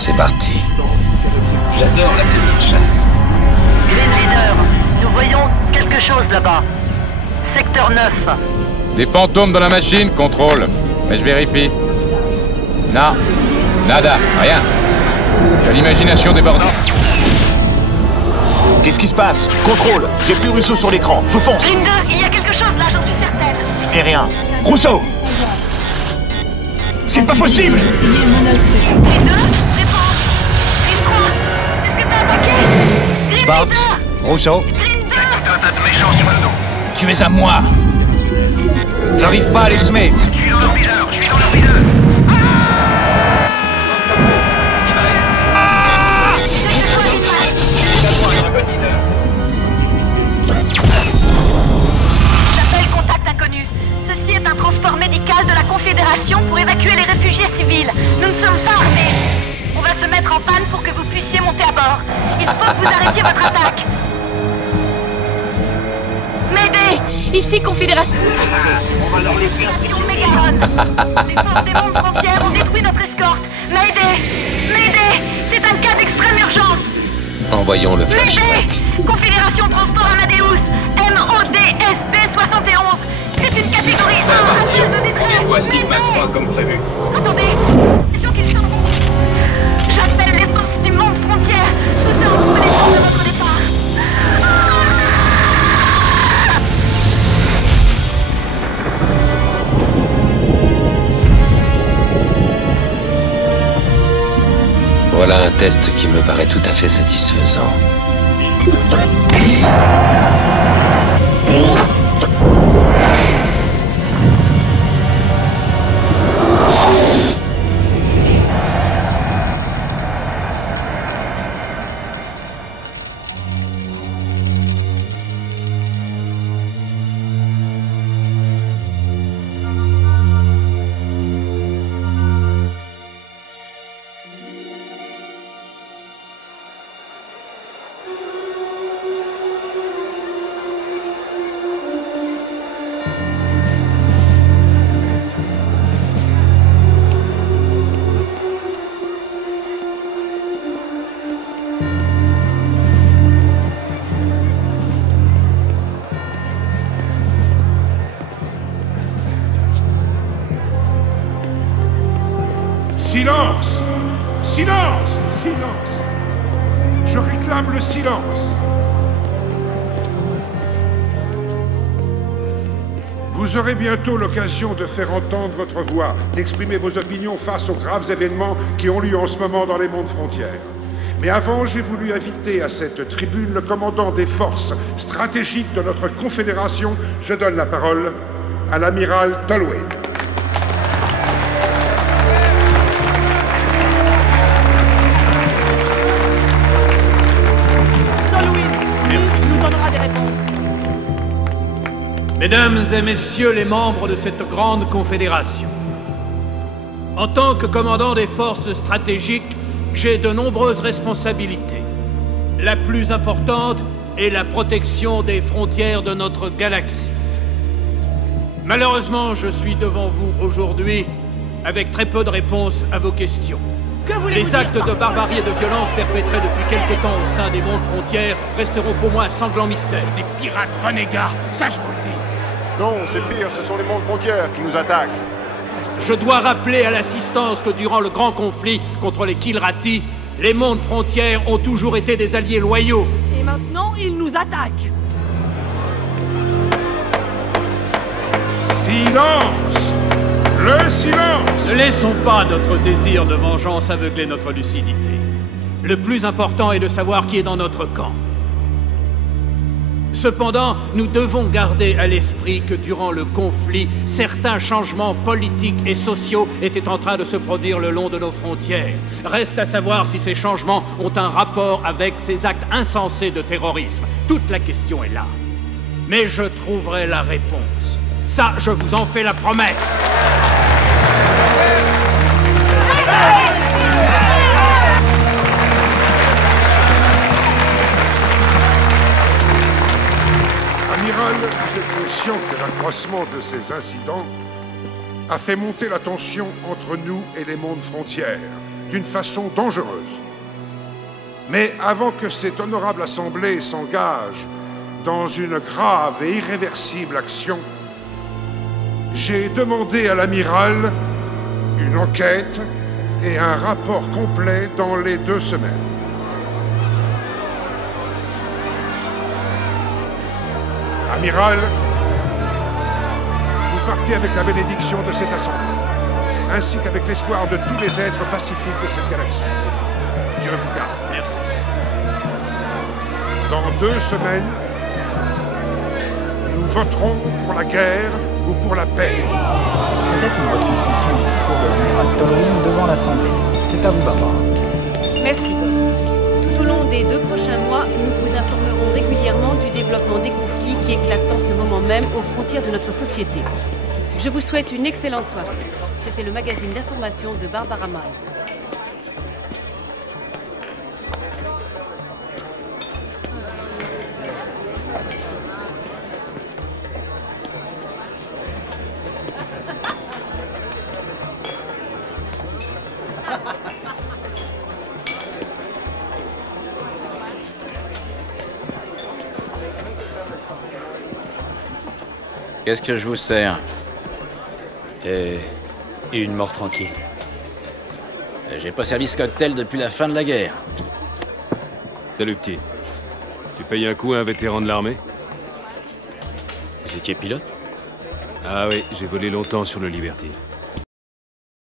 C'est parti. J'adore la saison de chasse. Green Leader, nous voyons quelque chose là-bas. Secteur 9. Des fantômes dans la machine, contrôle. Mais je vérifie. Non. Nada. Rien. J'ai l'imagination débordée. Qu'est-ce qui se passe? Contrôle. J'ai plus Rousseau sur l'écran. Je fonce. Green 2, il y a quelque chose là, j'en suis certaine. Et rien. Rousseau! C'est pas possible! Green 2, réponse. Green 3, est-ce que t'as attaqué? Green Barks, Leader. Rousseau, Green 2. Un tas de méchants sur le dos. tu es à moi. J'arrive pas à les semer. Je suis dans leur viseur, je suis dans leur viseur. J'appelle contact inconnu. Ceci est un transport médical de la Confédération pour évacuer les réfugiés civils. Nous ne sommes pas armés. On va se mettre en panne pour que vous puissiez monter à bord. Il faut que vous arrêtiez votre attaque. Mayday! Ici, Confédération. On va leur laisser un Station Mégaron. Les forces des mondes frontières ont détruit notre escorte. Mayday! Mayday! C'est un cas d'extrême urgence. Envoyons le flashback. Mayday! Confédération Transport Amadeus. MODSB 71. C'est une catégorie 1 à cause de détresse. Voici Mayday! comme prévu. Attendez! C'est sûr qu'ils sont... J'appelle les forces du monde frontière. Tout ça en connaissance de votre départ. Voilà un test qui me paraît tout à fait satisfaisant. Silence! Silence! Silence! Je réclame le silence! Vous aurez bientôt l'occasion de faire entendre votre voix, d'exprimer vos opinions face aux graves événements qui ont lieu en ce moment dans les mondes frontières. Mais avant, j'ai voulu inviter à cette tribune le commandant des forces stratégiques de notre confédération. Je donne la parole à l'amiral Tolway. Mesdames et messieurs les membres de cette grande confédération, en tant que commandant des forces stratégiques, j'ai de nombreuses responsabilités. La plus importante est la protection des frontières de notre galaxie. Malheureusement, je suis devant vous aujourd'hui avec très peu de réponses à vos questions. Les actes de barbarie et de violence perpétrés depuis quelque temps au sein des mondes frontières resteront pour moi un sanglant mystère. Des pirates renégats, ça je vous le dis. Non, c'est pire, ce sont les mondes frontières qui nous attaquent. Je dois rappeler à l'assistance que durant le grand conflit contre les Kilrati, les mondes frontières ont toujours été des alliés loyaux. Et maintenant, ils nous attaquent. Silence! Le silence! Ne laissons pas notre désir de vengeance aveugler notre lucidité. Le plus important est de savoir qui est dans notre camp. Cependant, nous devons garder à l'esprit que durant le conflit, certains changements politiques et sociaux étaient en train de se produire le long de nos frontières. Reste à savoir si ces changements ont un rapport avec ces actes insensés de terrorisme. Toute la question est là. Mais je trouverai la réponse. Ça, je vous en fais la promesse. Amiral, vous êtes conscient que l'accroissement de ces incidents a fait monter la tension entre nous et les mondes frontières d'une façon dangereuse. Mais avant que cette honorable assemblée s'engage dans une grave et irréversible action, j'ai demandé à l'amiral une enquête et un rapport complet dans les 2 semaines. Amiral, vous partez avec la bénédiction de cette assemblée, ainsi qu'avec l'espoir de tous les êtres pacifiques de cette galaxie. Dieu vous garde. Merci. Dans 2 semaines, nous voterons pour la guerre ou pour la paix. Peut-être une retransmission du discours de l'amiral Tolrin devant l'Assemblée. C'est à vous, Barbara. Merci, Goff. Tout au long des 2 prochains mois, nous vous informerons régulièrement du développement des conflits qui éclatent en ce moment même aux frontières de notre société. Je vous souhaite une excellente soirée. C'était le magazine d'information de Barbara Miles. Qu'est-ce que je vous sers? Et une mort tranquille. J'ai pas servi ce cocktail depuis la fin de la guerre. Salut, petit. Tu payes un coup à un vétéran de l'armée? Vous étiez pilote? Ah oui, j'ai volé longtemps sur le Liberty.